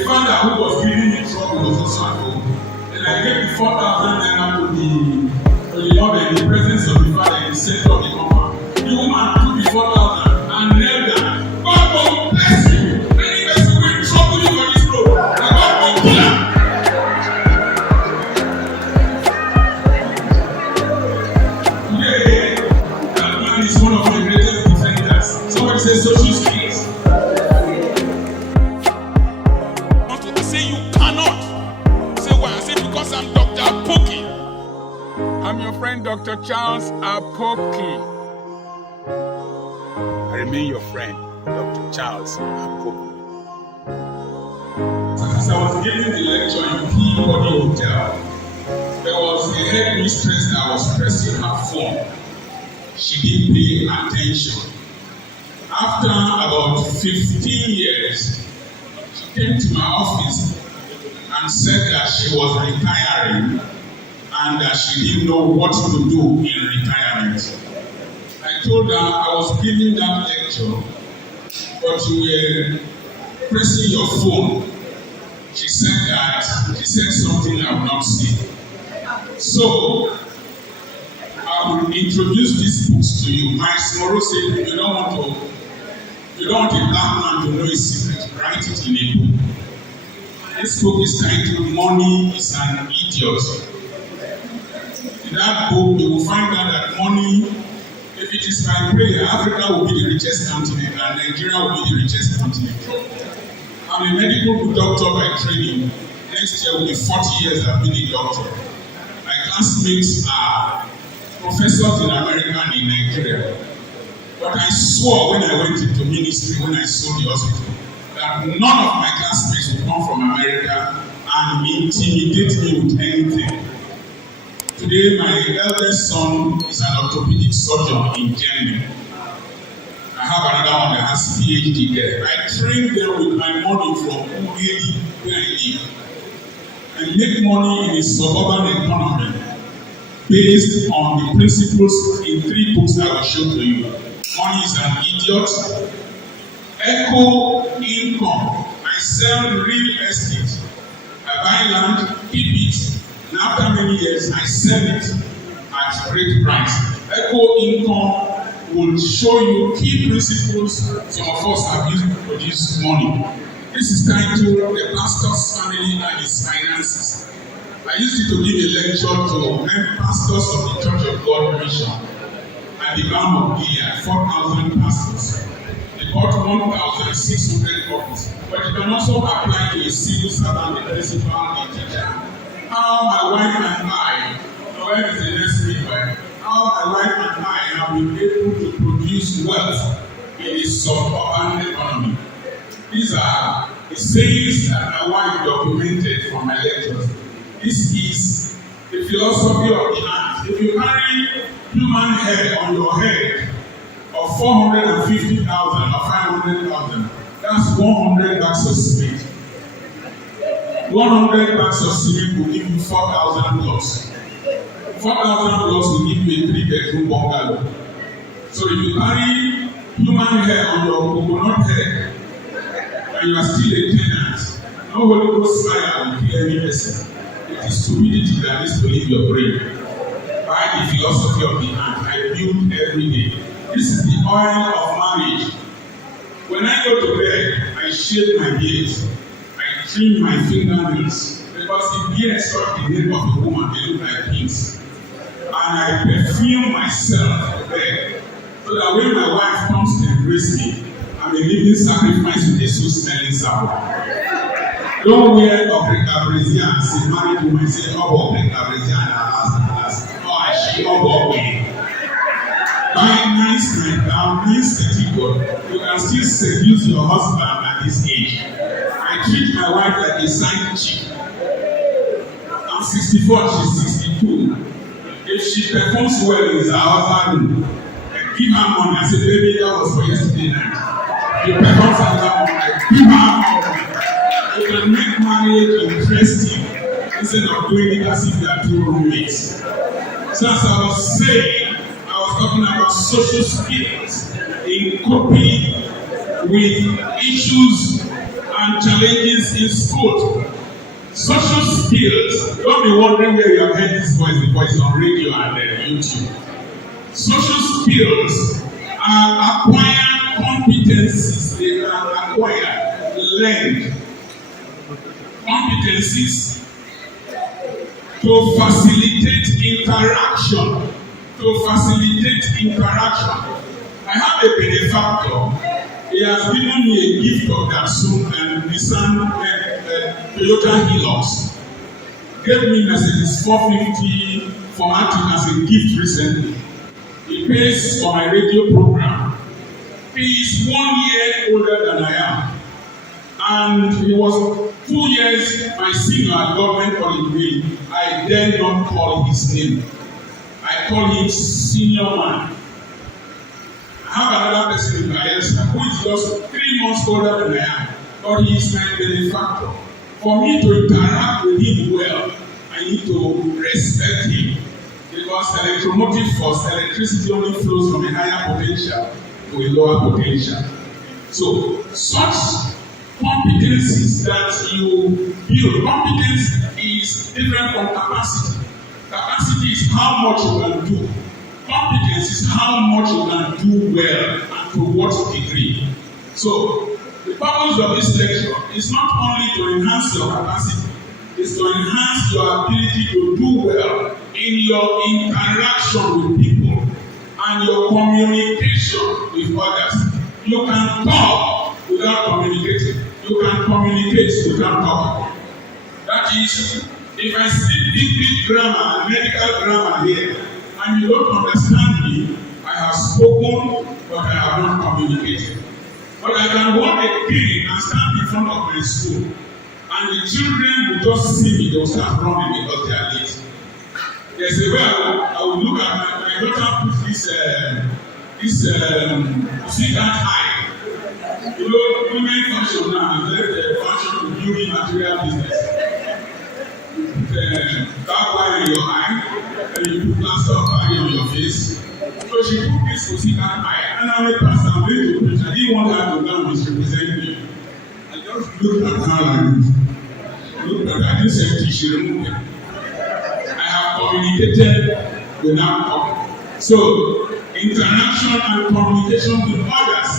the father who was giving me trouble was also at home. Then I gave the 4,000 naira to the mother in the presence of the father in the center of the compound. The woman took the 4,000 and knelt down. God will bless you. Any person will trouble you on this road. God will kill her. Today, that man is one of my greatest defenders. Somebody says social skills. Say you cannot. Say why? I say because I'm Dr. Apoki. I'm your friend Dr. Charles Apoki. I remain your friend, Dr. Charles Apoki. As I was giving the lecture in Peabody Hotel, there was a headmistress that was pressing her phone. She didn't pay attention. After about 15 years, she came to my office and said that she was retiring and that she didn't know what to do in retirement. I told her I was giving that lecture, but you were pressing your phone. She said something I will not say. So I will introduce these books to you. My Moro said, if you don't want a black man to know his secret, write it in a book. This book is titled Money is an Idiot. In that book, you will find out that money, if it is by prayer, Africa will be the richest continent and Nigeria will be the richest continent. I'm a medical doctor by training. Next year will be 40 years I've been a doctor. My classmates are professors in America and in Nigeria. But I swore when I went into ministry, when I sold the hospital, that none of my classmates would come from America and intimidate me with anything. Today, my eldest son is an orthopedic surgeon in Germany. I have another one that has PhD there. I train them with my money from Ugeli, where I live. I make money in a suburban economy based on the principles in 3 books I will show to you. Money is an Idiot. Echo income. I sell real estate. I buy land, keep it, and after many years, I sell it at great price. Echo income will show you key principles some of us have used to produce money. This is titled The Pastor's Family and His Finances. I used to give a lecture to many pastors of the Church of God Mission at the Bank of Gilead, 4,000 pastors. They got 1,600 copies. But you can also apply to a civil servant, the principal, the teacher. How my wife and I, where is the next midwife? How my wife and I have been able to produce wealth in a suburban economy. These are the sayings that my wife documented from my lectures. This is the philosophy of the ant. If you carry human hair on your head of 450,000 or 500,000, that's 100 bags of cement. 100 bags of cement will give you 4,000 blocks. 4,000 blocks will give you a 3-bedroom bungalow. So if you carry human hair on your coconut head and you are still a tenant, no Holy Ghost fire will kill any person. It is stupidity that needs to leave your brain. By the philosophy of the ant, I build every day. This is the oil of marriage. When I go to bed, I shave my beard. I trim my fingernails. Because the beard struck the neck of a woman, they look like pins. And I perfume myself to bed. So that when my wife comes to embrace me, I'm a living sacrifice with a sweet-smelling sour. Don't wear a brazier and say, married woman, say, oh, a brazier and last. Oh, I should go away. Buy nice certificate, you can still seduce your husband at this age. I treat my wife like a side chick. I'm 64, she's 62. If she performs well in her husband room, I give her money. I say, baby, that was for yesterday night. You perform another one, I give her money. You can make marriage interesting instead of doing it as if they are 2 roommates. So as I was saying, I was talking about social skills in coping with issues and and challenges in school. Social skills. Don't be wondering where you have heard this voice. The voice on radio and YouTube. Social skills are acquired competencies. They are acquired, learned competencies to facilitate interaction. I have a benefactor. He has given me a gift of that soon and Nissan Toyota Hilux. Gave me Mercedes 450 for acting as a gift recently. He pays for my radio program. He is 1 year older than I am. And he was 2 years my senior at government college. I dare not call his name. I call him senior man. I have another person in my Elsa who is just 3 months older than I am. But he is my benefactor. For me to interact with him well, I need to respect him. Because electromotive force, electricity only flows from a higher potential to a lower potential. So, such competencies that you build, competence is different from capacity. Capacity is how much you can do. Competence is how much you can do well and to what degree. So, the purpose of this lecture is not only to enhance your capacity, it's to enhance your ability to do well in your interaction with people and your communication with others. You can talk without communicating. You can communicate without talking. That is, if I speak big grammar, medical grammar here, and you don't understand me, I have spoken, but I have not communicated. But I can walk again and stand in front of my school, and the children will just see me, they will start running because they are late. They say, well, I will look at my daughter put this secret eye. You know, women function now, they function to building material business. Dark eye in your eye, and you put plaster of eye on your face. So she put this secret eye, and I'm a pastor, I'm going to preach. I didn't want her to go and misrepresent me. I just looked at her and looked at her, I didn't say she removed it. I have communicated without talking. So, interaction and communication with others,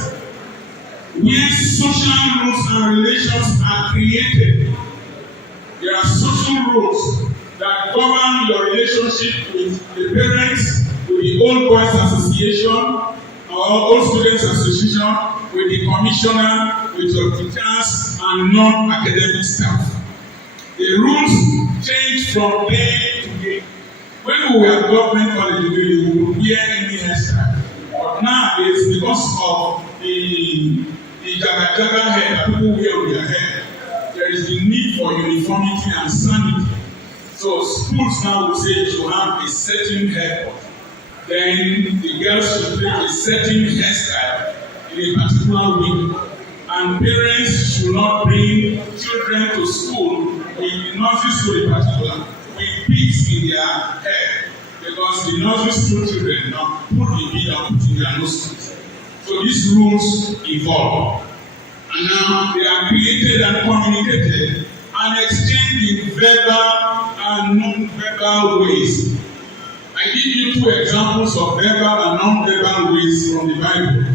where social rules and relations are created. There are social rules that govern your relationship with the parents, with the Old Boys Association, or Old Students Association, with the commissioner, with your teachers, and non-academic staff. The rules change from day to day. When we were government college, we would wear any hairstyle. But nowadays, because of the jaga hair that people wear on their hair, there is the need for uniformity and sanity. So schools now will say you should have a certain haircut. Then the girls should take a certain hairstyle in a particular week. And parents should not bring children to school, in nursery school in particular, with beads in their hair. Because the nursery school children now put the bead and put in their nose. So these rules evolve. And now they are created and communicated and exchanged in verbal and non-verbal ways. I give you 2 examples of verbal and non-verbal ways from the Bible.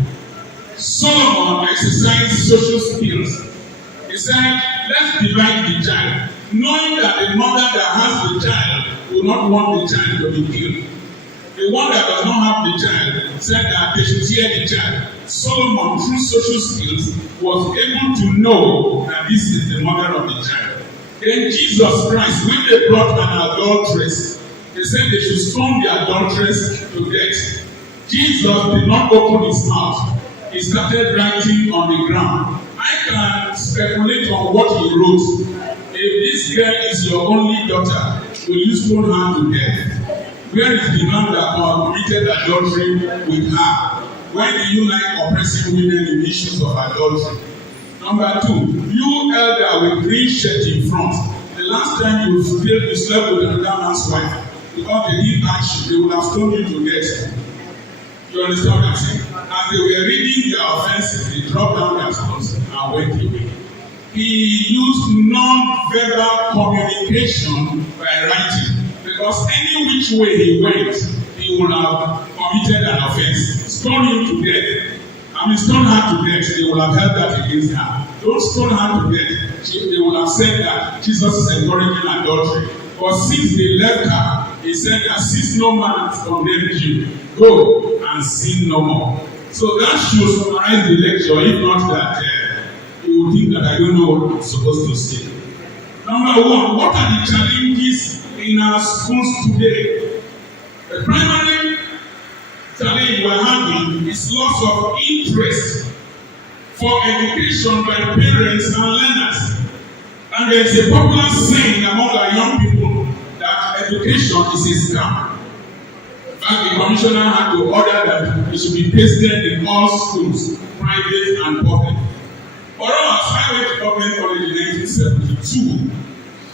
Solomon exercised social skills. He said, let's divide the child, knowing that the mother that has the child will not want the child to be killed. The one that does not have the child said that they should hear the child. Solomon, through social skills, was able to know that this is the mother of the child. Then Jesus Christ, when they brought an adulteress, they said they should stone the adulteress to death. Jesus did not open his mouth. He started writing on the ground. I can speculate on what he wrote. If this girl is your only daughter, will you stone her to death? Where is the man that committed adultery with her? Why do you like oppressing women in issues of adultery? Number 2, you elder with green shirt in front. The last time you slept with another man's wife, because they did action, they would have stoned you to death. You understand what I'm saying? As they were reading their offenses, they dropped down their stones and went away. he used non-verbal communication by writing, because any which way he went, he would have committed an offense. Stone him to death. Stone her to death. They would have held that against her. Don't stone her to death. They would have said that Jesus is encouraging adultery. But since they left her, he said that since no man has condemned you, go and sin no more. So that should summarize the lecture, if not that you would think that I don't know what I'm supposed to say. Number one, what are the challenges in our schools today? The primary challenge we are having is loss of interest for education by parents and learners. And there is a popular saying among our young people that education is a scam. In fact, the commissioner had to order that it should be pasted in all schools, private and public. For us, I went to government college in 1972,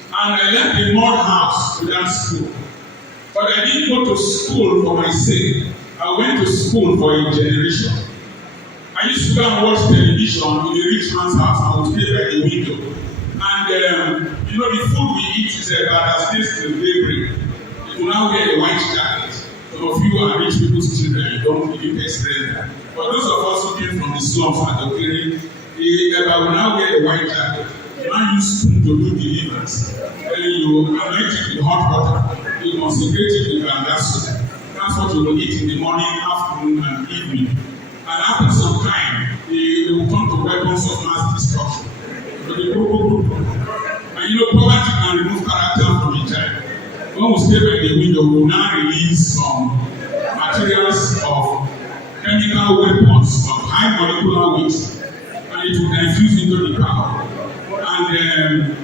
and I left a mud house to that school. But I didn't go to school for my sake. I went to school for a generation. I used to go and watch television in a rich man's house. I would stay by the window. And the food we eat is about as tasty till daybreak. You now wear a white jacket. Some of you are rich people's children. You don't really experience that. But those of us who came from the slums at the period, we now wear a white jacket. You now use spoon to do deliverance. Then you anoint it with hot water. You consecrate it with bandasoda. That's what you will eat in the morning, afternoon, and evening. And after some time, they will come to weapons of mass destruction. And poverty can remove character from a child. When we stay by the window, we will now release some materials of chemical weapons of high molecular weight, and it will infuse into the power. And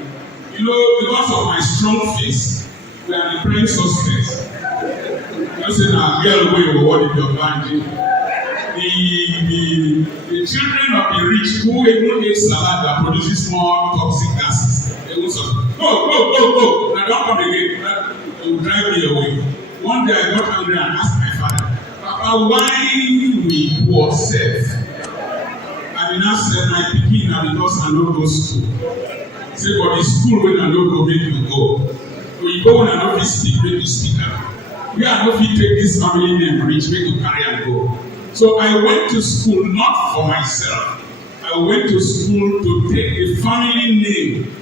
because of my strong face, we are the prime suspects. You say now, girl, where what if you're blind? The children of the rich who even eat salad that produces more toxic gases, they will say, go, now don't come again. They will drive me away. One day I got angry and asked my father, Papa, why we poor self? I did not say my pikin now because I don't go to school. Say, but the school when I don't go, make you go. When you go when I don't speak, make you speak out. We are not fit take this family name rich, make you carry and go. So I went to school not for myself. I went to school to take a family name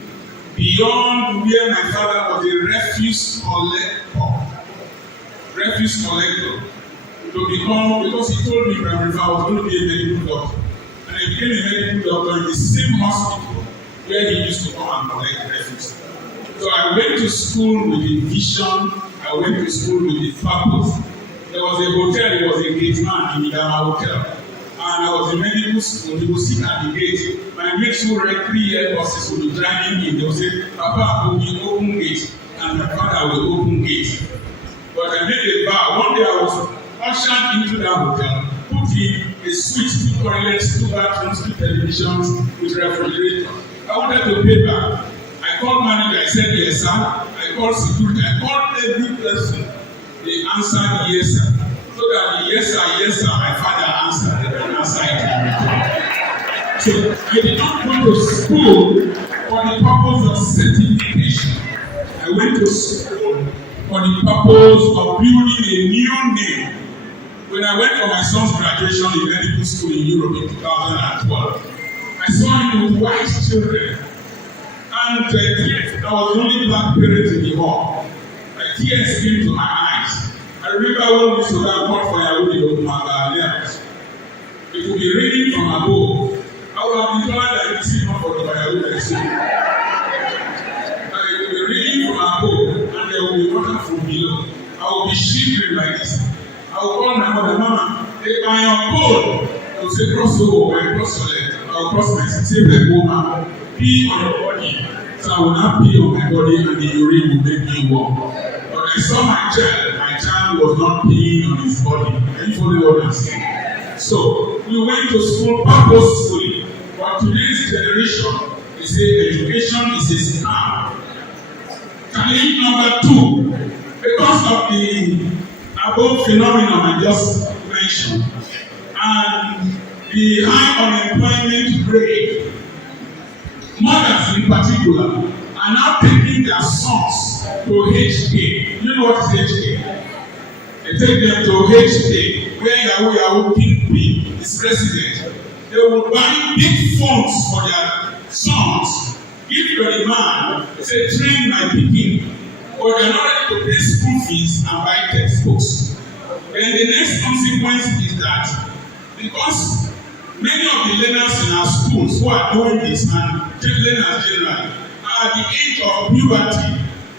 beyond where my father was a refuse collector. To become, because he told me primary I was going to be a medical doctor. And I became a medical doctor in the same hospital where he used to come and collect refuse. So I went to school with a vision. I went to school with a purpose. There was a hotel, there was a gate man in the hotel. And I was in medical school, he would sit at the gate. My mates who read 3-year courses would be driving in. They would say, Papa, will open gate. And my father will open gate. But I made a vow. One day I was ushered into that hotel, put in a suite, 2 toilets, 2 bathrooms, 2 televisions with refrigerator. I wanted to pay back. I called manager, I said, yes, sir. I called security, I called every person. They answered yes, sir. So that the yes, sir, my father answered, they can answer it in return. So I did not go to school for the purpose of certification. I went to school for the purpose of building a new name. When I went for my son's graduation in medical school in Europe in 2012, I saw him with white children. And tears, I was the only black parent in the hall. Tears came to my eyes. I remember when we used to have God for Yahweh of my left. It would be raining from above. I would have been glad that I received not for the Yahweh. It would be raining from above, and there would be water from below. I would be shivering like this. I would call my mother, Mama, if I am cold, I would say, cross over, I cross your leg. I would cross my same leg, woman. Pee on your body. So I will not pee on my body and the urine will make me warm. But I saw my child was not peeing on his body. Can you follow what I'm saying? So we went to school purposefully. But today's generation, they say education is a scam. Challenge number 2, because of the above phenomenon I just mentioned, and the high unemployment rate, mothers in particular are now taking their sons to HK. You know what is HK? They take them to HK, where Yahoo Kingpin is president. They will buy big phones for their sons, give to the man, say, train my pikin. But they're not ready to pay school fees and buy textbooks. Then the next consequence is that because many of the learners in our schools who are doing this, and learners generally, are at the age of puberty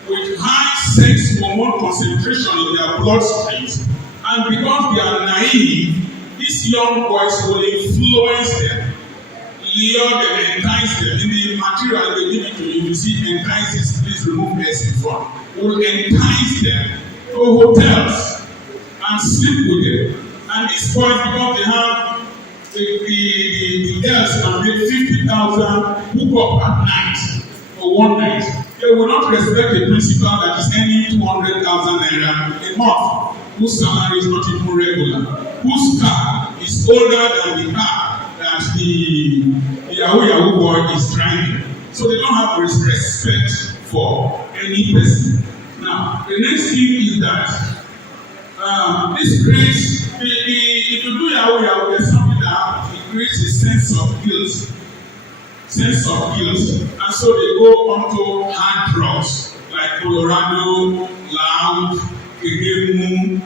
with high sex hormone concentration in their bloodstreams, and because they are naive, these young boys will influence them, lure them, entice them. In the material they give it to you, you see entices, please remove S in front. Will entice them to hotels and sleep with them. And these boys, because they have the girls can make 50,000 hook up at night for one night. They will not respect a principal that is earning 200,000 naira a month, whose salary is not even regular, whose car is older than the car that the Yahoo boy is driving. So they don't have respect for any person. Now, the next thing is that this creates, if you do Yahoo, there's something that happens. It creates a sense of guilt. And so they go onto hard drugs like Colorado, Loud, Kegemu,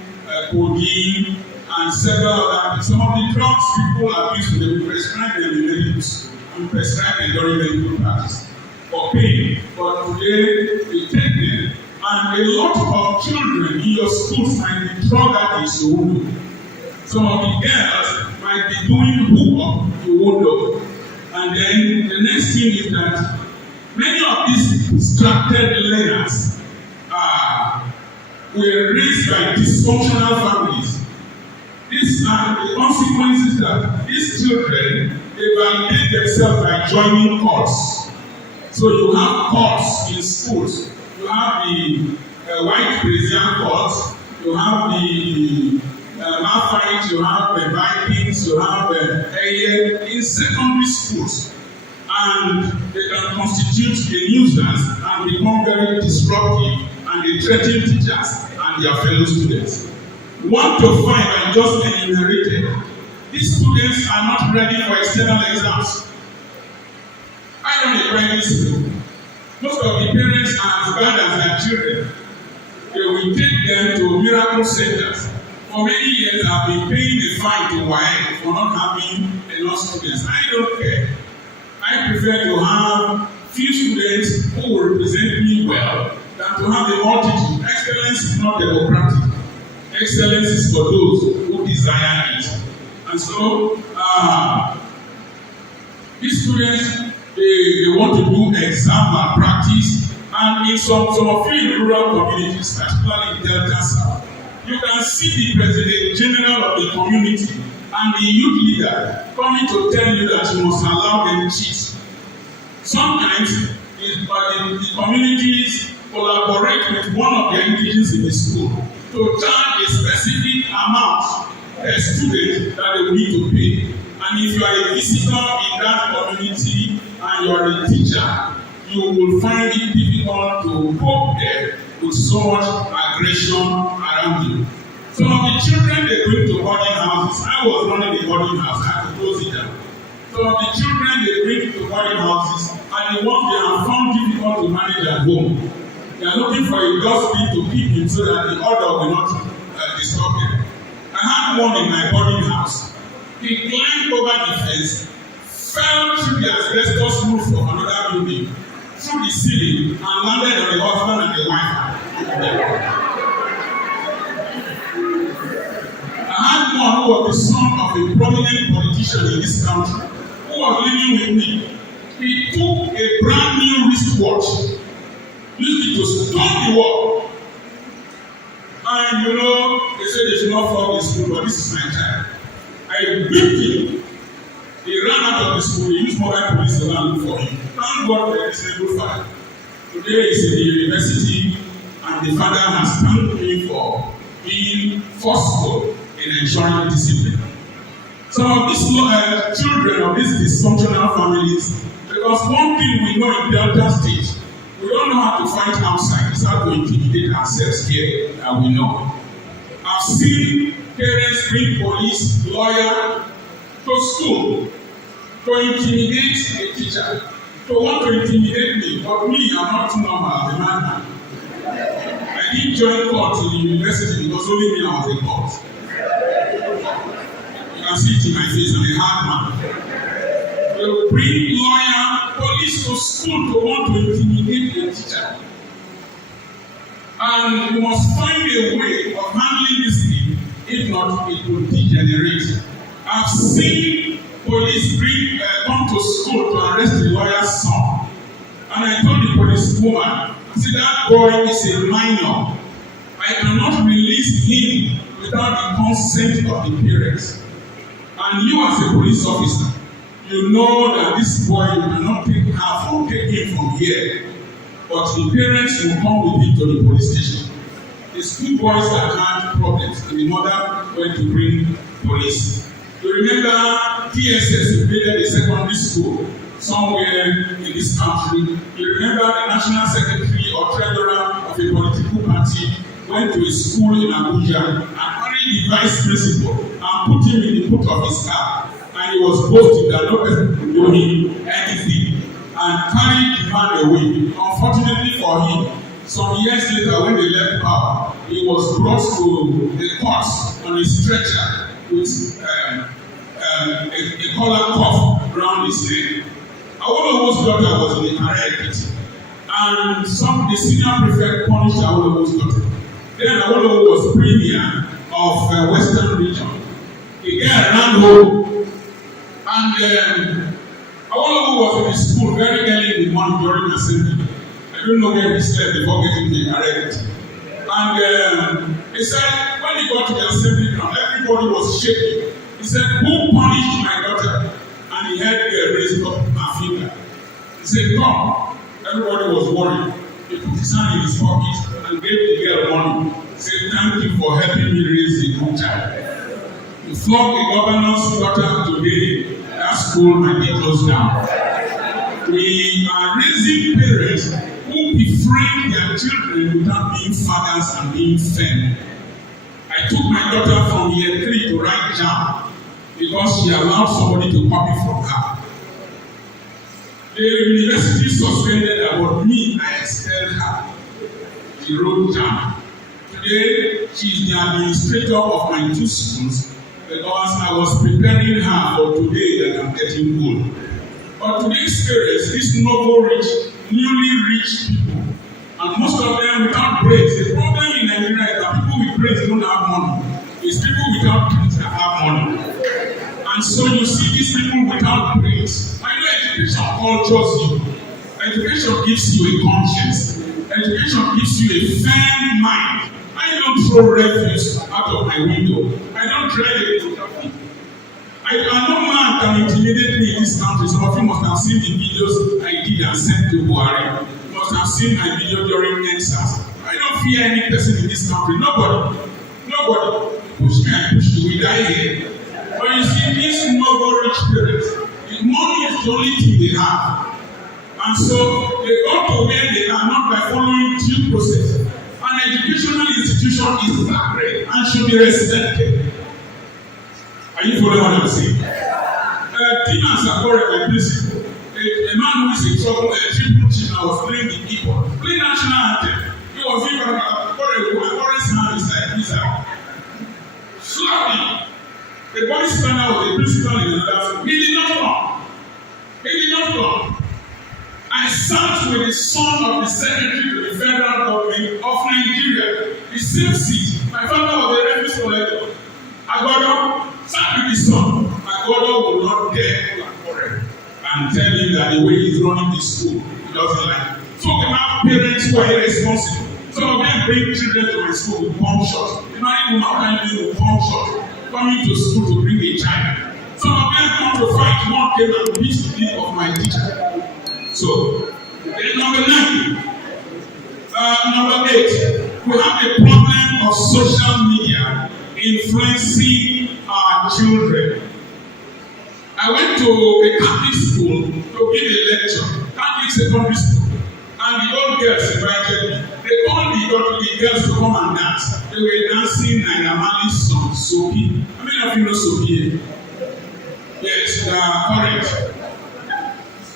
codeine, and several other. Some of the drugs people abuse, they will prescribe them in medical school and prescribe them during medical practice for pain. But today, they take them. And a lot of children in your schools might be drug addicts, you won't know. Some of the girls might be doing hook-up, you won't know. And then the next thing is that many of these distracted learners were raised by dysfunctional families. These are the consequences that these children, they validate themselves by joining cults. So you have cults in schools. You have the white Brazilian cult, you have the Malphite, you have the Vikings, you have in secondary schools. And they can constitute a nuisance and become very disruptive, and they threaten teachers and their fellow students. 1 to 5 are just enumerated. These students are not ready for external exams. I run a private school. Most of the parents are as bad as their children. They will take them to miracle centers. For many years, I've been paying a fine to WAEC for not having enough students. I don't care. I prefer to have few students who will represent me well than to have a multitude. Excellence is not democratic. Excellence is for those who desire it. And so, these students, they want to do exam malpractice, and in some of you rural communities, particularly in Delta South, you can see the President General of the community and the youth leader coming to tell you that you must allow them to cheat. Sometimes the communities collaborate with one of the indigenous in the school to charge a specific amount per student that they will need to pay. And if you are a visitor in that community and you are a teacher, you will find it difficult to cope there with so much aggression around you. Some of the children they bring to boarding houses, I was running a boarding house, I had to close it down. Some of the children they bring to boarding houses are the ones they have found difficult to manage at home. They are looking for a dustbin to keep him so that the odor will not disturb them. I had one in my boarding house. He climbed over the fence, fell through the asbestos roof of another building, through the ceiling, and landed on the husband and the wife. I had one who was the son of a prominent politician in this country, who was living with me. He took a brand new wristwatch, used it to stop the war. And you know, they say they should not flog the school, but this is my child. I whipped him. He ran out of the school. He used mobile police to look for him. Thank God for this good father. Today he's in the university, and the father has thanked me for being forceful in ensuring discipline. Some of these children of these dysfunctional families, they Because one thing we know in Delta State, we don't know how to fight outside. It's how to intimidate ourselves here, and we know. I've seen parents bring police, lawyer to school to intimidate a teacher, to want to intimidate me. But me, I'm not normal, the man. I didn't join court in the university because only me I was in court. You can see it in my face, I'm a hard man. They bring lawyer, police to school to want to intimidate a teacher. And you must find a way of handling this thing, if not, it will degenerate. I've seen police come to school to arrest the lawyer's son. And I told the police woman, I said, that boy is a minor. I cannot release him without the consent of the parents. And you as a police officer, you know that this boy, you cannot take him from here. But the parents will come with him to the police station. The school boys that had problems, and the mother went to bring police. You remember TSS invaded a secondary school somewhere in this country. You remember the national secretary or treasurer of a political party went to a school in Abuja and carried the vice principal and put him in the boot of his car. And he was boasting that no person could do him anything and carried the man away. Unfortunately for him, some years later when they left power, he was brought to the courts on a stretcher with a collar cuff around his neck. Awolowo's daughter was in the career and the senior prefect punished Awolowo's daughter. Then Awolowo was premier of Western region. The girl ran home and Awolowo was in the school very early in the morning during assembly. I don't know where he slept before getting the career. And he said, when he got to the assembly ground, everybody was shaking. He said, who punished my daughter? And he had raised up her finger. He said, come. Everybody was worried. He put his hand in his pocket and gave the girl money. He said, thank you for helping me raise a good child. You flog the governor's daughter today, that school might be closed down. We are raising parents who befriend their children without being fathers and being firm. I took my daughter from year 3 to write JAMB because she allowed somebody to copy from her. The university suspended her, but me, I expelled her. She wrote JAMB. Today, she is the administrator of my 2 schools because I was preparing her for today that I'm getting old. But today's parents, these noble rich, newly rich people, and most of them without brains. The problem in Nigeria is that people with brains don't have money. It's people without brains that have money. And so you see these people without brains. I know education cultures you. Education gives you a conscience. Education gives you a firm mind. I don't throw refuse out of my window. I don't try to no man can intimidate me in this country. Some of you must have seen the videos I did and sent to Buhari. You must have seen my video during NSAS. I don't fear any person in this country. Nobody. Push me and push you, we die here. But you see, these noble rich parents, the money is the only thing they have. And so they go to where they are not by following due process. An educational institution is sacred and should be respected. Are you following what I'm saying? Tina Sakore, my principal, a man who is in trouble, a triple chief, I was playing the keyboard, playing national anthem. He was even Kore's hand is like this out. Slapping. The boy spanner was the principal in another school. He did not come. I sat with the son of the secretary to the federal government of Nigeria, the same seat. My father was a refuse collector. Agodo sat with his son. Agodo will not dare to quarrel and tell him that the way he's running the school, he doesn't like it. So we have parents who are irresponsible. Some of them bring children to my school with pump shots. The married woman can't do with pump shots coming to school to bring a child. Some of them come to fight. One came and beat the knee of my teacher. So, then number 9. Number 8. We have a problem of social media influencing our children. I went to a Catholic school to to give a lecture, Catholic secondary school, and the old girls invited me. They called the girls to come and dance. They were dancing Naira Marley's song, Sophie. How many of you know Sophie? Yes, they are correct.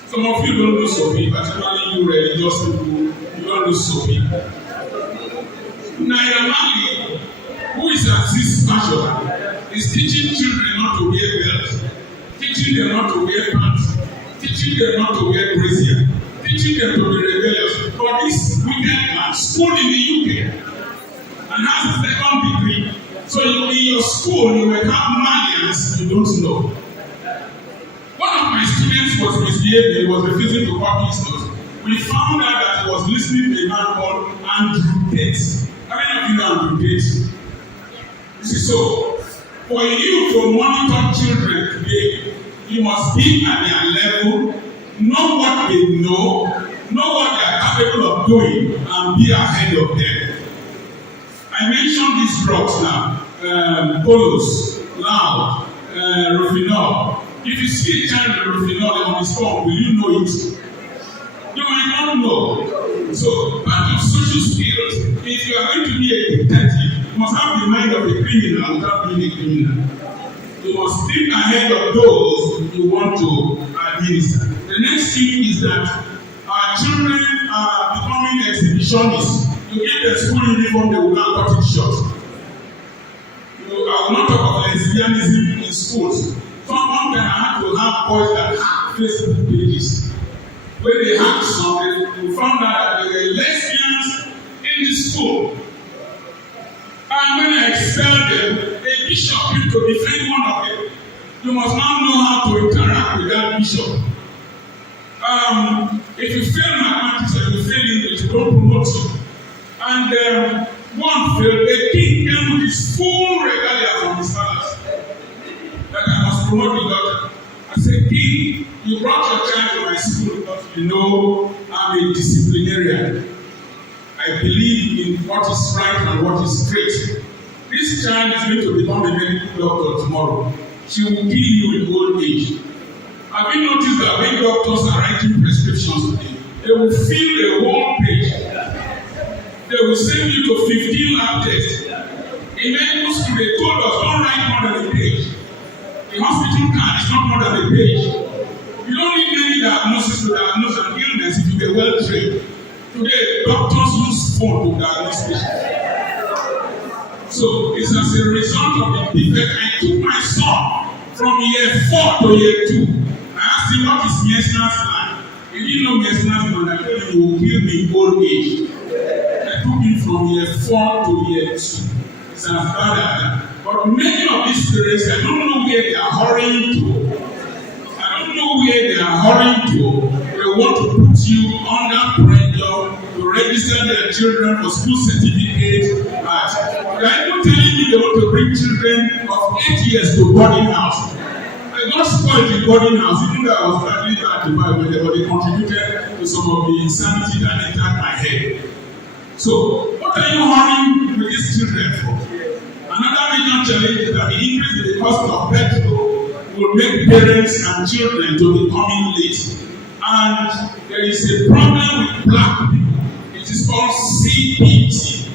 Some of you don't know Sophie, particularly you religious people, you don't know Sophie. Naira Marley, who is an assist pastor, is teaching children not to wear belts, teaching them not to wear pants, teaching them not to wear brazier, teaching them to be rebellious. But this wicked man, schooled in the UK, and has a second degree. So in your school, you will have Malians you don't know. One of my students was misbehaving, he was refusing to copy his notes. We found out that he was listening to a man called Andrew Tate. How many of you know Andrew Tate? You see, so for you to monitor children today, you must be at their level, know what they know what they are capable of doing, and be ahead of them. I mentioned these drugs now, Polos, Loud, Rufinol. If you see a child with Rufinol on his phone, will you know it? You might not know. So, part of social skills, if you are going to be a detective, you must have the mind of a criminal without being a criminal. You must think ahead of those you want to administer. The next thing is that our children are becoming exhibitionists. You give them school uniform, they will not cut it short. I will not talk of lesbianism in schools. Someone can have to have boys that have Facebook pages. When they had something, we found out that there were lesbians in the school. And when I expelled them, a bishop came to defend one of them. You must now know how to interact with that bishop. If you fail mathematics and you fail English, you don't promote you. And one failed, the king came with his full regalia from his palace. That I must promote the daughter. I said, King, you brought your child to my school because you know I'm a disciplinarian. I believe in what is right and what is straight. This child is going to become a medical doctor tomorrow. She will kill you in old age. Have you noticed that when doctors are writing prescriptions today, they will fill a whole page. They will send you to 15 lab tests. In medical school, they told us don't write more than a page. The hospital card is not more than a page. You don't need any diagnosis to diagnose an illness if you get well trained. Today, doctors use phone to diagnose patients. So it's as a result of the defect. I took my son from year 4 to year 2. I asked him what is Miesner's plan. He didn't know Miesner's plan. I told him he will kill me in old age. I took him from year 4 to year 2. It's as bad as that. But many of these parents, I don't know where they are hurrying to. I don't know where they are hurrying to. They want to put you under pressure to register their children for school certificate. They are even telling me they want to bring children of 8 years to boarding house. I got spoiled in boarding house, even though I was badly bad to buy, but they contributed to some of the insanity that entered my head. So, what are you hurrying with these children for? Another major challenge is that the increase in the cost of petrol will make parents and children to be coming late. And there is a problem with black people. It is called CPT,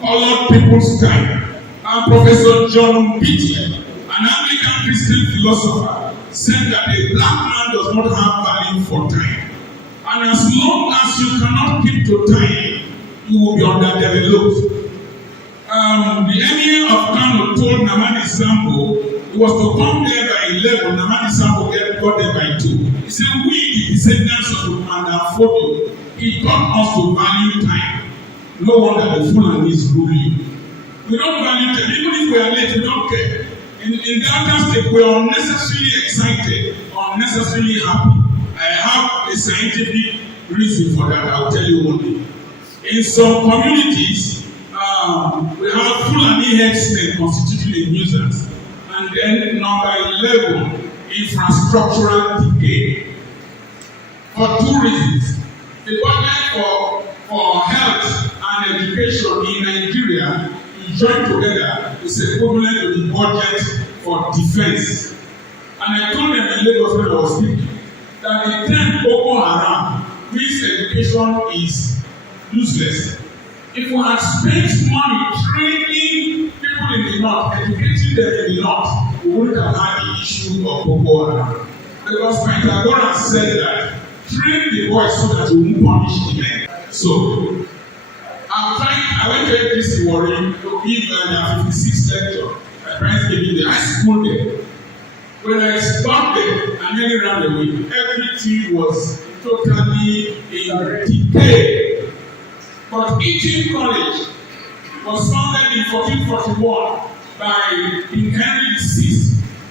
Colored People's Time. And Professor John Beatty, an Anglican Christian philosopher, said that a black man does not have value for time. And as long as you cannot keep to time, you will be underdeveloped. The emir of Kano told Namani Sambo he was to come there by 11. Namani Sambo got there by 2. He said, we, the descendants of Commander Fodio, he taught us to value time. No wonder the Fulanis rule you. We don't value time. Even if we are late, we don't care. In Delta State, we are unnecessarily excited, unnecessarily happy. I have a scientific reason for that. I'll tell you one day. In some communities, we have Fulani headsmen constituting a nuisance. And then number 11, infrastructural decay. For 2 reasons. The budget for health and education in Nigeria is joined together is equivalent to the budget for defense. And I told them in Lagos when I was speaking that the term Boko Haram means education is useless. If we had spent money training people in the north, educating them in the north, we wouldn't have had the issue of Boko Haram. Because Pythagoras said that train the boys so that we won't punish the men. So, I went to APC Warren to give their 56th lecture. My parents gave me the high school there. When I stopped there and nearly ran away, everything was totally in decay. But Eton College was founded in 1441 by King Henry VI,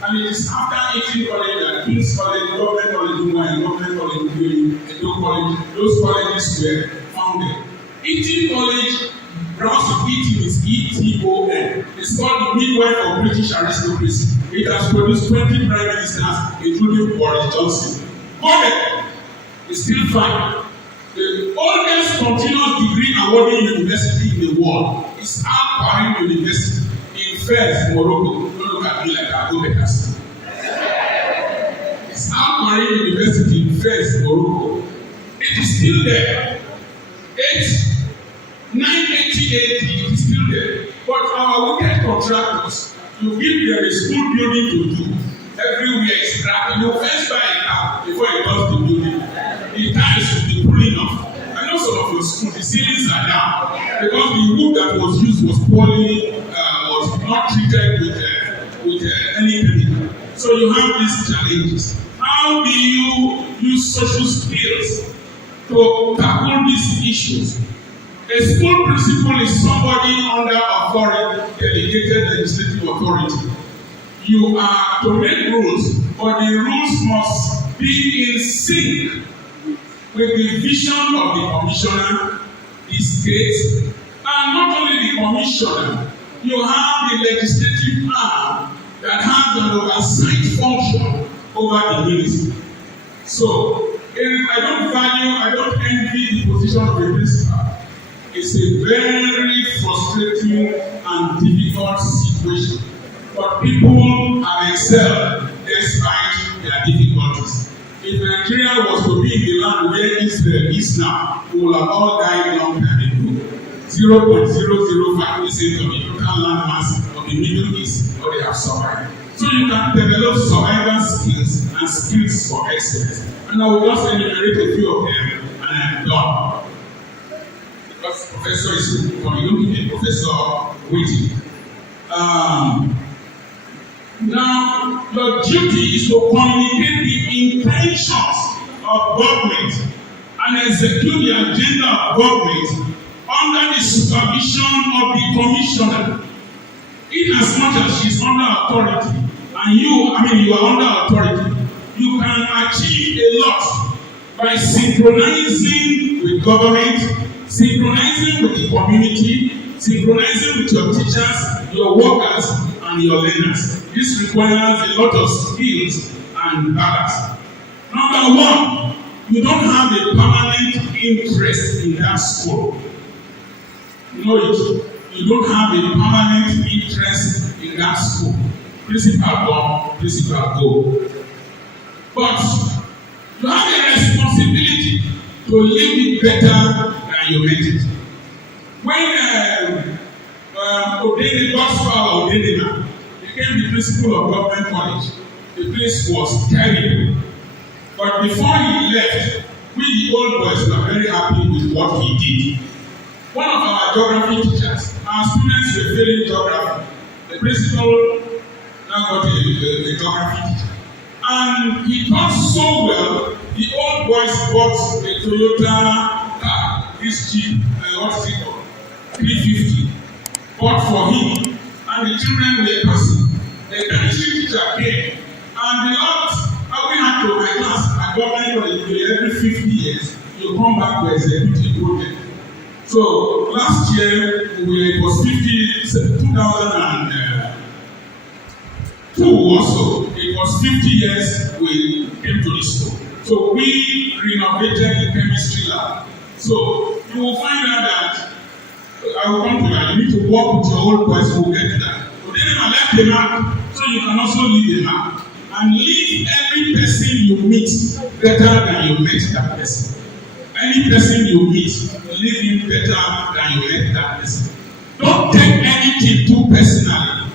and it is after Eton College that King's College, Government College, and Government College, Edo College, those colleges were founded. Eton College, pronounced Eton is E-T-O-N. It's called the midwife of British aristocracy. It has produced 20 prime ministers, including Boris Johnson. But it's still fine. The oldest continuous degree awarding university in the world is Al-Qarim University in Fez, Morocco. Don't look at me like I go back. It's Al-Qarim University in Fez, Morocco. It is still there. 980 AD, it is still there. But our wicked contractors, you give them a school building to do. Everywhere is crap. You first buy a car before it does the building. The tiles will be pulling off. I know some of your schools, the ceilings are down because the wood that was used was poorly, was not treated with any chemical. So you have these challenges. How do you use social skills to tackle these issues? A school principal is somebody under authority, delegated legislative authority. You are to make rules, but the rules must be in sync with the vision of the commissioner, the state, and not only the commissioner. You have the legislative arm that has an oversight function over the ministry. So, I don't envy the position of a principal. It's a very frustrating and difficult situation. But people have excelled despite their difficulties. If Nigeria was to be the land where Israel is now, we will have all died long time ago. 0.005% of the total land mass of the Middle East, or they have survived. So you can develop survival skills and skills for excellence. And I will just enumerate a few of them, and I'm done. Because Professor is coming, don't be Professor waiting. Now, your duty is to communicate the intentions of government and execute the agenda of government under the supervision of the commissioner. In as much as she is under authority, and you are under authority, you can achieve a lot by synchronizing with government, synchronizing with the community, synchronizing with your teachers, your workers, and your learners. This requires a lot of skills and balance. Number one, you don't have a permanent interest in that school. You know it. You don't have a permanent interest in that school. Principal come, principal go. But you have a responsibility to live it better than you made it. When Odene Gospel Odene became the principal of government college, the place was terrible. But before he left, we the old boys were very happy with what he did. One of our geography teachers, our students were failing geography. The principal now got a geography teacher. And he taught so well, the old boys bought a Toyota car, this Jeep, what is it called? 350. Bought for him. And the children were passing. The chemistry teacher came. And the last, we had to my class at government college every 50 years, you come back to execute a project. So last year, it was 2002 or so. It was 50 years we came to this school. So we renovated the chemistry lab. So you will find out that I will come to that. You need to work with your old boys who will get to that. So then I left the map, so you can also leave the map. and leave every person you meet better than you met that person. Any person you meet, leave him better than you met that person. Don't take anything too personally.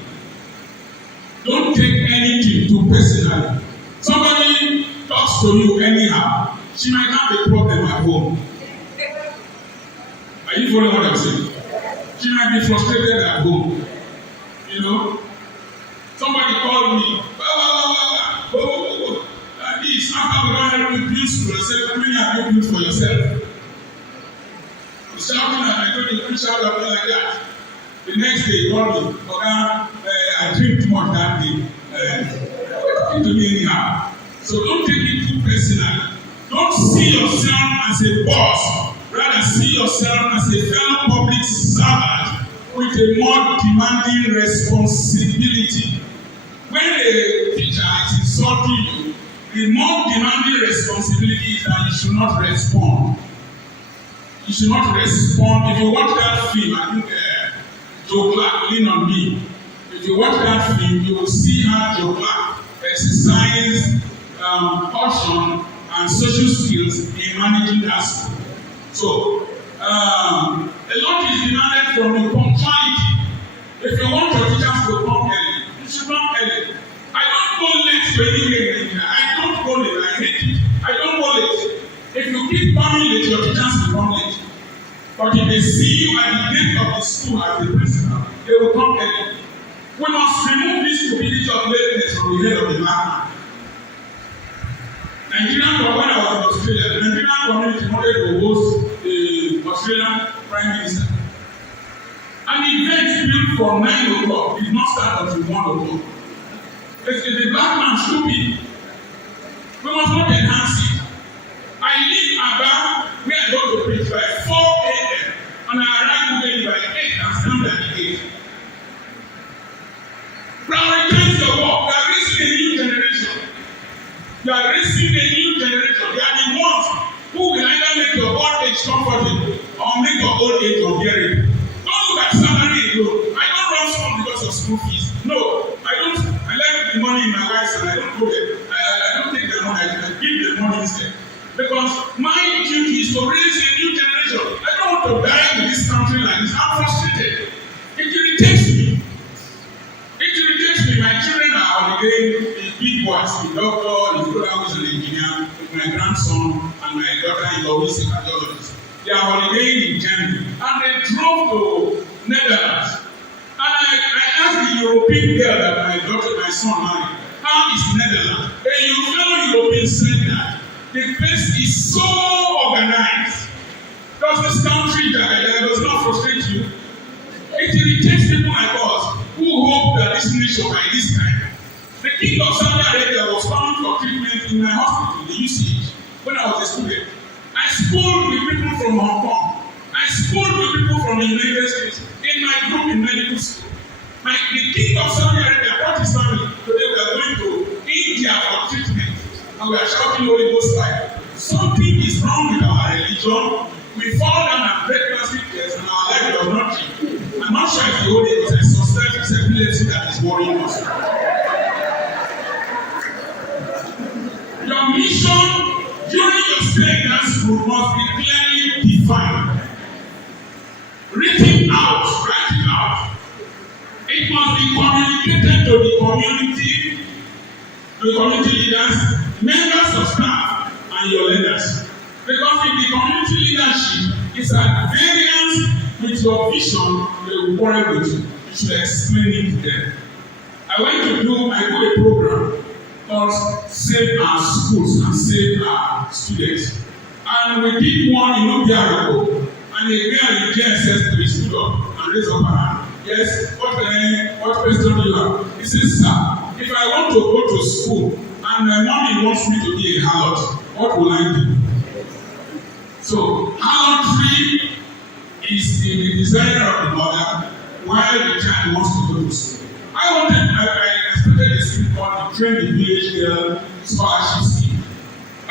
Don't take anything too personally. Somebody talks to you anyhow. She might have a problem at home. Are you following what I'm saying? She might be frustrated at home. You know? Somebody called me. This, after we don't help you build school, I said, how many have you built for yourself? I'm shouting at my God, you shout at me like that. The next day, he called me. I drink too much that day. Talking to me anyhow. So don't take it too personal. Don't see yourself as a boss. Rather see yourself as a fellow public servant with a more demanding responsibility. When a teacher is insulting you, the more demanding responsibility is that you should not respond. You should not respond. If you watch that film, I think Joe Clark, Lean on Me. If you watch that film, you will see how Joe Clark exercise caution and social skills in managing that school. So, a lot is demanded from you. Punctuality. If you want your teachers to come early, you should come early. I don't go late to anywhere. I don't go late. I hate it. I don't go late. If you keep coming late, your teachers will come late. But if they see you at the gate of the school as the principal, they will come early. We must remove this stupidity of lateness from the head of the man. Nigerian, when I was in Australia, the Nigerian community wanted to host the Australian Prime Minister. An event built for 9 o'clock did not start until 1 o'clock. It's the black man stupid. We must not enhance it. I leave Aba where I go to preach by 4 a.m. and I arrive Ughelli by 8 and stand at the gate. Prioritize your work. You are raising a new generation. You are raising a new generation. You are the ones who will either make your old age comfortable or make your old age unbearable. Don't look at salary alone. I don't run school because of school fees. No, I don't. I like the money in my wife's and I don't go there. I don't take the money. I give the money instead. Because my duty is to raise a new generation. I don't want to die in this country like this. I'm frustrated. It irritates me. It irritates me. My children are holiday. The big boys, the doctor, the brother who is an engineer, my grandson, and my daughter-in-law who is a cardiologist. They are holidaying in Germany. And they drove to Netherlands. And I asked the European girl that my son married, how is Netherlands? A fellow European said that the place is so organized. Does this country does not frustrate you? It irritates people like us who hope that this nation by this time. The king of Saudi Arabia was coming for treatment in my hospital, the UCH, when I was a student. I spoke with people from Hong Kong. I spoke with people from the United States in my group in medical school. The king of Saudi Arabia brought his family. Today we are going to India for treatment. And we are shouting Holy Ghost fire. Something is wrong with our religion. We fall down and break plastic chairs and our life does not change. I'm not sure if the Holy Ghost, I suspect it's epilepsy that is worrying us. Your mission during your stay in that school must be clearly defined. Written out, write it out. It must be communicated to the community leaders, members of staff, and your leaders. Because if the community leadership is at variance with your vision, they will quarrel with you. You should explain it to them. I do a program called Save Our Schools and Save Our Students. And we did one in Obiago. And a girl in JSS3 stood up and raised up her hand. Yes, what question do you have? He says, sir, if I want to go to school and my mommy wants me to be a harlot, what will I do? So, harlotry is the desire of the mother while the child wants to go to school. I expected a scheme called the Train the Village Girl Scholarship Scheme. I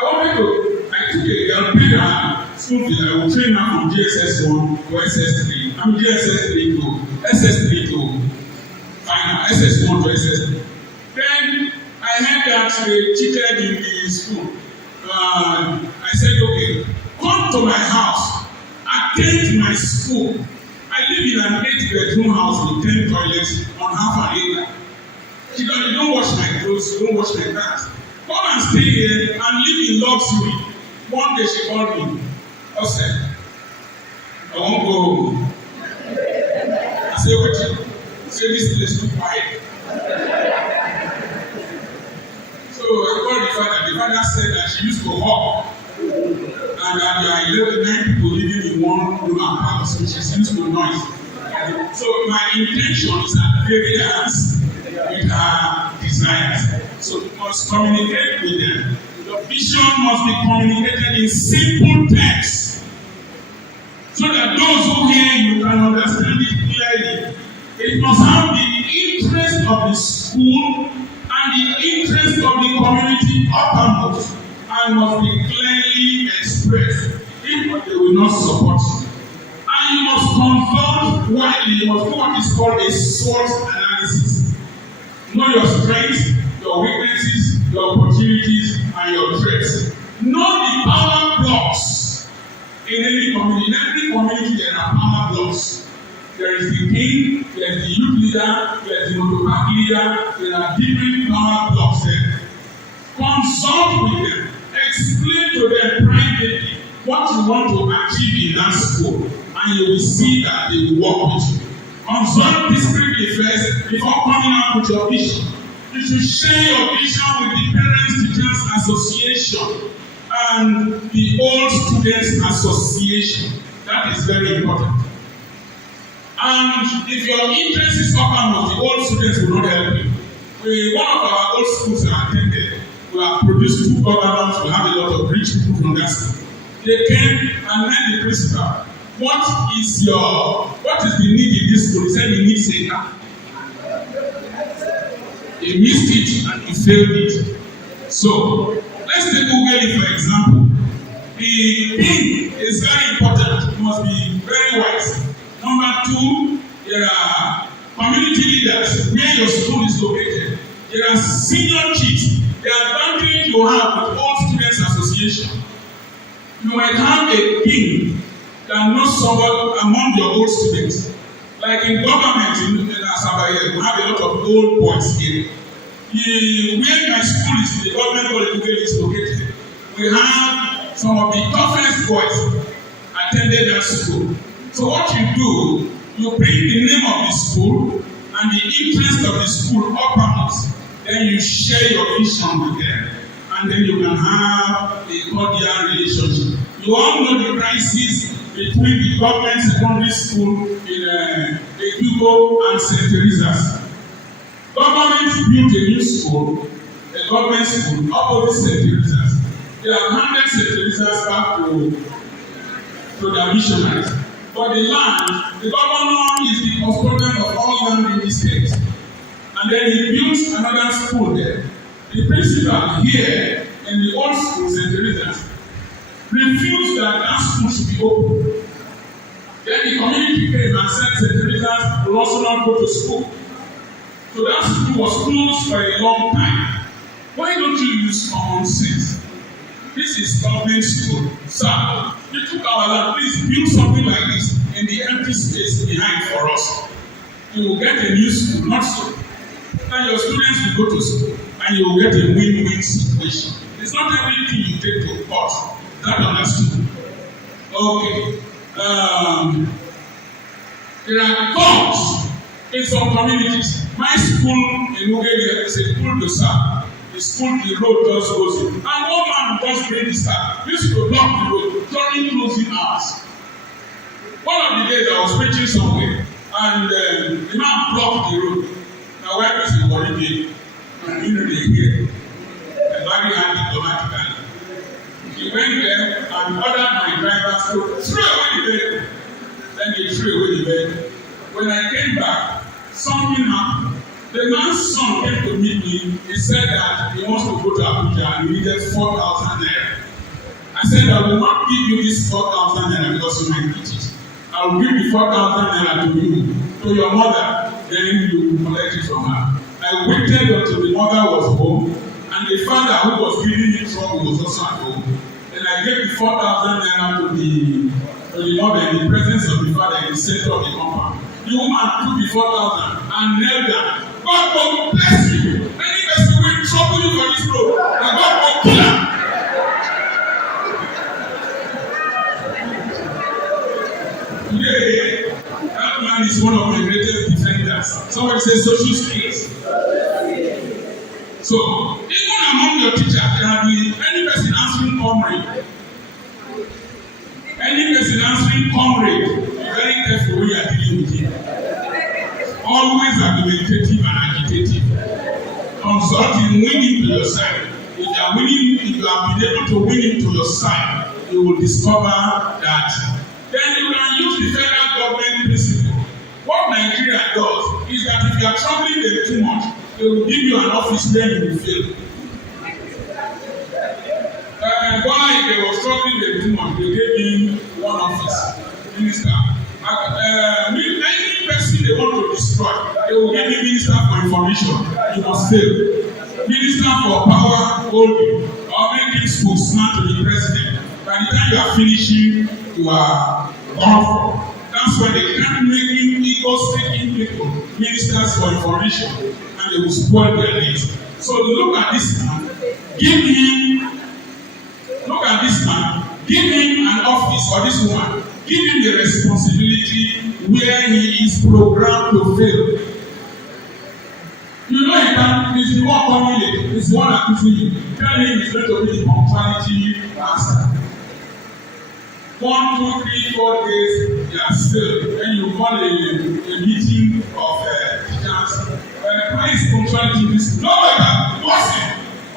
took a girl, paid her school fee, I will train her from GSS1 to SS3. I'm GSS3 to SS3 to final, SS1 to SS3. Then I I heard that they cheated in the school. I said, okay, come to my house, attend my school. I live in an 8-bedroom house with 10 toilets on half an acre. She said, you don't wash my clothes, you don't wash my cars. Come and stay here and live in luxury. One day she called me. I said, I won't go home. I said, what? She said, this place is too quiet. So I called the father. The father said that she used to walk. And that there are 9 people living in one room and house, which is used to noise. So my intention is at variance with her desires. So we must communicate with them. The vision must be communicated in simple text, so that those who hear you can understand it clearly. It must have the interest of the school and the interest of the community uppermost, and must be clearly expressed. If not, they will not support you. And you must convert widely. You must do what is called a SWOT analysis. Know your strengths, your weaknesses, your opportunities, and your threats. Know the power blocks in any community. In every community, there are power blocks. There is the king, there is the youth leader, there is the motorbike leader. There are different power blocks there. Consult with them. Explain to them privately what you want to achieve in that school, and you will see that they will work with you. Consult discreetly first before coming out with your vision. You should share your vision with the Parents Teachers Association and the Old Students Association. That is very important. And if your interest is uppermost, the old students will not help you. One of our old schools I attended, we have produced 2 governors. We have a lot of rich people from that school. They came and met the principal. What is the need in this school? He said he needs a car. He missed it and he failed it. So let's take Ugeli for example. The thing is very important. It must be very wise. Number 2, there are community leaders where your school is located. There are senior chiefs. The advantage you have with all students association, you might have a king that knows someone among your old students. Like in government in Asabaya, we have a lot of old boys here. Where my school is, the government college is located, we have some of the toughest boys attended that school. So what you do, you bring the name of the school and the interest of the school uppermost. Then you share your vision with them, and then you can have a cordial relationship. You all know the crisis between the government secondary school in Edugo and St. Teresa's. Government built a new school, a government school, opposite St. Teresa's. They have handed St. Teresa's back to their missionaries. For the land, the governor is the custodian of all land in the state. And then he built another school there. The principal here in the old school, St. Teresa's, refused that that school should be open. Then the community came and said St. Teresa's will also not go to school. So that school was closed for a long time. Why don't you use common sense? This is government school. Sir, you took our land. Please build something like this in the empty space behind for us. You will get a new school, not so. And your students will go to school and you will get a win-win situation. It's not everything you take to court. That understood. Okay. There are thoughts in some communities. My school in Uganda is a cul-de-sac. The school, the road just goes in. And one man just bring the staff. Used to block the road during closing hours. One of the days I was preaching somewhere, and the man blocked the road. My wife is in Warrior, and you know they hear. The body had diplomatically. He went there and ordered my driver to throw away the vehicle. Then they threw away the vehicle. When I came back, something happened. The man's son came to meet me. He said that he wants to go to Abuja and he needed 4,000 naira. I said, I will not give you this 4,000 naira because you might eat it. I will give the 4,000 naira to you, to your mother, then you will collect it from her. I waited until the mother was home. and the father who was giving me trouble was also at home. And I gave the 4,000 naira to the mother in the presence of the father in the center of the compound. The woman took the 4,000 and knelt down. God will bless you. Any person will trouble you for this road, and God will kill her. Today, that man is one of my greatest defenders. Somebody say social skills. So, even among your teachers, there have been any person answering comrade. Any person answering comrade, be very careful when you are dealing with him. Always argumentative and agitative. Consult him, win him to your side. If you have been able to win him to your side, you will discover that. Then you can use the federal government principle. What Nigeria does is that if you are troubling them too much, they will give you an office where you will fail. Why they were troubling them too much, they gave him one office, minister. Any person they want to destroy, they will give you minister for information. You must fail. Minister for power holding or making spokesman to the president. By the time you are finishing, you are gone for. That's why they can't make ego-speaking people ministers for information, and they will spoil their days. So look at this man. Look at this man. Give him an office, or this woman. Give him the responsibility where he is programmed to fail. You know he can. He's the one coming late. He's the one accusing you. Tell him he's going to be the punctuality master. 1, 2, 3, 4 days, you are still. Then you call a meeting of teachers. Please, punctuality, this. No matter, awesome.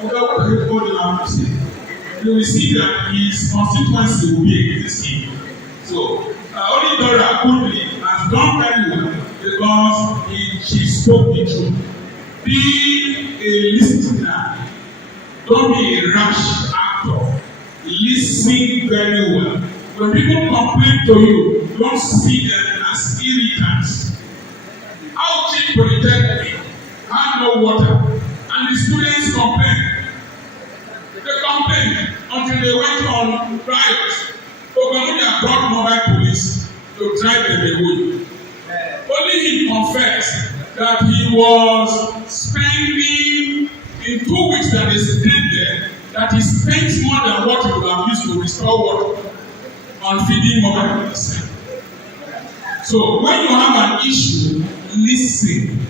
Okay, what are you going to say? You will see that his constituency will be existing. So, only Dora Kudri has done very well because she spoke the truth. Be a listener. Don't be a rash actor. Listen very well. When people complain to you, don't see them as irritants. How cheap polytechnic had no water, and the students complained. They complained until they went on riots. Ogamudia brought mobile police to drive them away. Only he confessed that he was spending in 2 weeks that they stayed there, that he spent more than what he would have used to restore water on feeding mobile police. So when you have an issue, listen,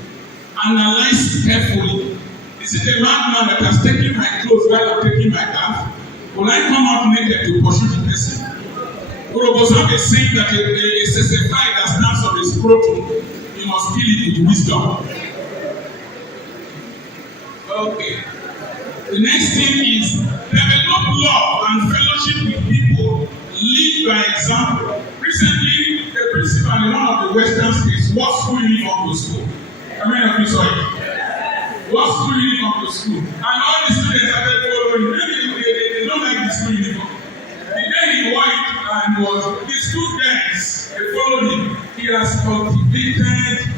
analyze carefully. Is it a madman that has taken my clothes while I'm taking my bath? Will I come out naked to pursue the person? Urobosam is saying that a specified that stands on his scrotum, you must kill it with wisdom. Okay. The next thing is develop love and fellowship with people. Lead by example. Recently, the principal in one of the Western states was school uniform to school. How many of you saw it? Was school uniform to school. And all the students started following. Maybe they don't like the school uniform. The day he wore it and was the students, they followed him. He has cultivated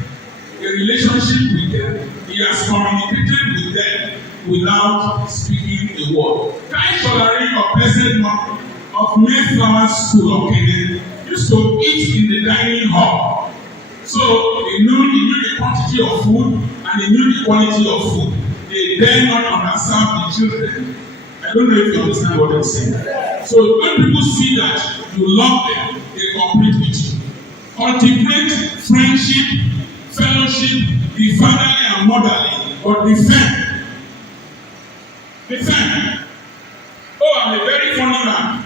a relationship with them. He has communicated with them without speaking a word. Kai Solari of Blessed Mom of Mayflower School of Canaan used to eat in the dining hall. So he knew the quantity of food and he knew the quality of food. They dare not underserve the children. I don't know if you understand what I'm saying. So when people see that you love them, they cooperate with you. Cultivate friendship, fellowship, be fatherly and motherly, but defend. Defend. Oh, I'm a very funny man.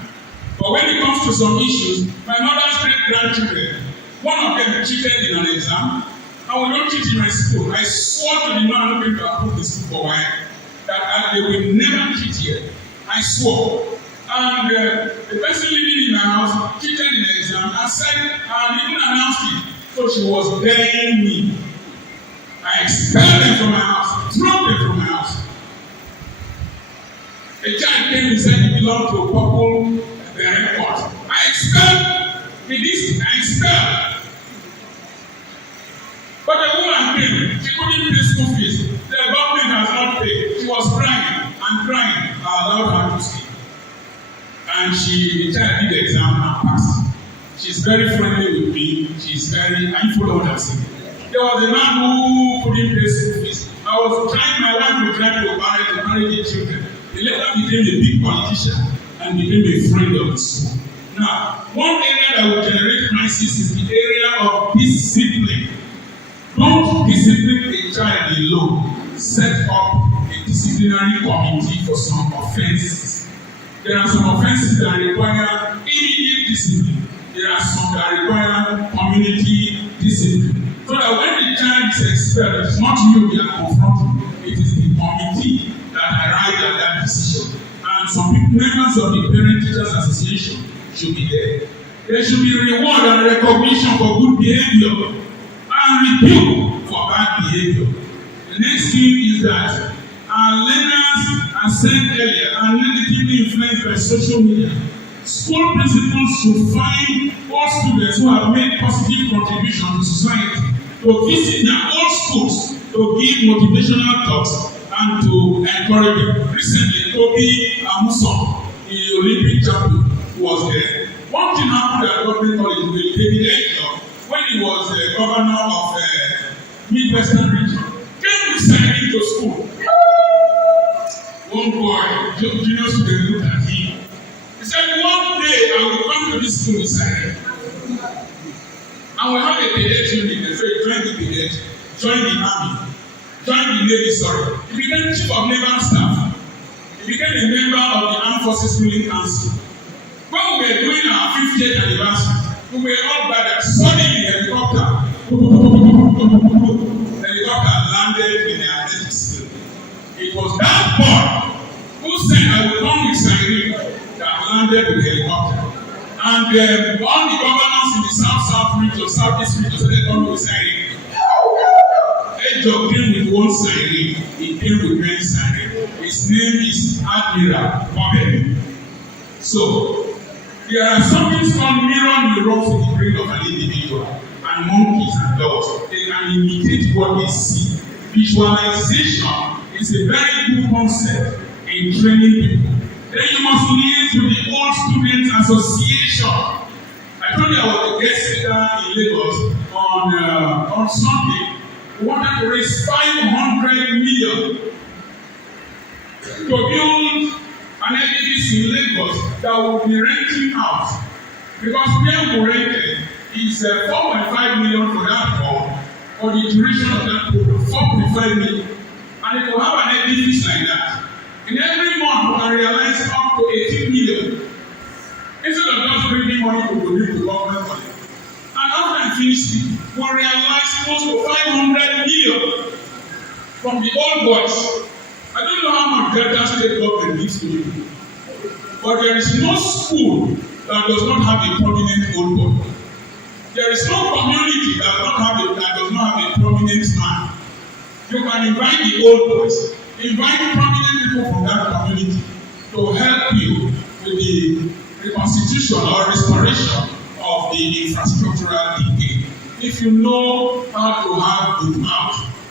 But when it comes to some issues, my mother's great-grandchildren, one of them cheated in an exam, and we don't cheat in my school. I swore to the man who came to approve the school for why that they will never cheat here. I swore. And the person living in my house cheated in the exam and said, and even announced it. So she was daring me. I expelled them from my house, threw them from my house. A child came and said he belonged to a couple at the airport. I expelled with this, I expelled. But the woman came, she couldn't pay school fees. The government has not paid. She was crying. the child did the exam and passed. She's very friendly with me. She's very, and you follow what I'm saying. There was a man who couldn't pay school fees. I was trying, my wife was trying to marry the children. He later became a big politician and became a friend of the school. Now, one area that will generate crisis is the area of discipline. Don't discipline a child alone. Set up a disciplinary committee for some offenses. There are some offenses that require immediate discipline. There are some that require community discipline. So that when the child is expelled, it is not you they are confronting. It is the committee that arrived at that decision. And some members of the Parent Teachers Association should be there. There should be reward and recognition for good behavior and rebuke for bad behavior. The next thing is that our learners, as said earlier, are negatively influenced by social media. School principals should find all students who have made positive contribution to society to visit their own schools to give motivational talks and to encourage them. Recently, Toby Amuson, the Olympic champion, was there. One thing happened at government college with David Edgar when he was governor of Midwestern region. Came with signing to school. One boy, junior student, looked at him. He said, one day I will come to this school with signing. And we have a cadet unit. They say, join the cadet, join the army, join the Navy, sorry. He became chief of naval staff. He became a member of the Armed Forces Ruling Council. When we were doing our 50th anniversary, we were all gathered. Suddenly, helicopter landed in the athletic field. It was that boy who said, I will come with siren that landed with the helicopter. And all the governors in the South region, Southeast region, said, they come with siren. Ejo came with one siren. He came with many sirens. His name is Admiral Bobby. So, there are some things called mirror neurons in the brain of an individual, and monkeys and dogs. They can imitate what they see. Visualization is a very good concept in training people. Then you must liaise with the Old Students Association. I told you I was a guest speaker in Lagos on Sunday. We wanted to raise 500 million to build an edifice in Lagos that will be renting out. Because where we rented is 4.5 million for that hall for the duration of that program, 4.5 million. And it will have an edifice like that. And every month we can realize up to 18 million. Instead of just bringing money to donate to government money. And after I finished it, we realized close to 500 million from the old boys. I don't know how much Delta State government needs to do. But there is no school that does not have a prominent old boy. There is no community that does not have a prominent man. You can invite the old boys, invite prominent people from that community to help you with the reconstitution or restoration of the infrastructural decay. If you know how to have good mouth,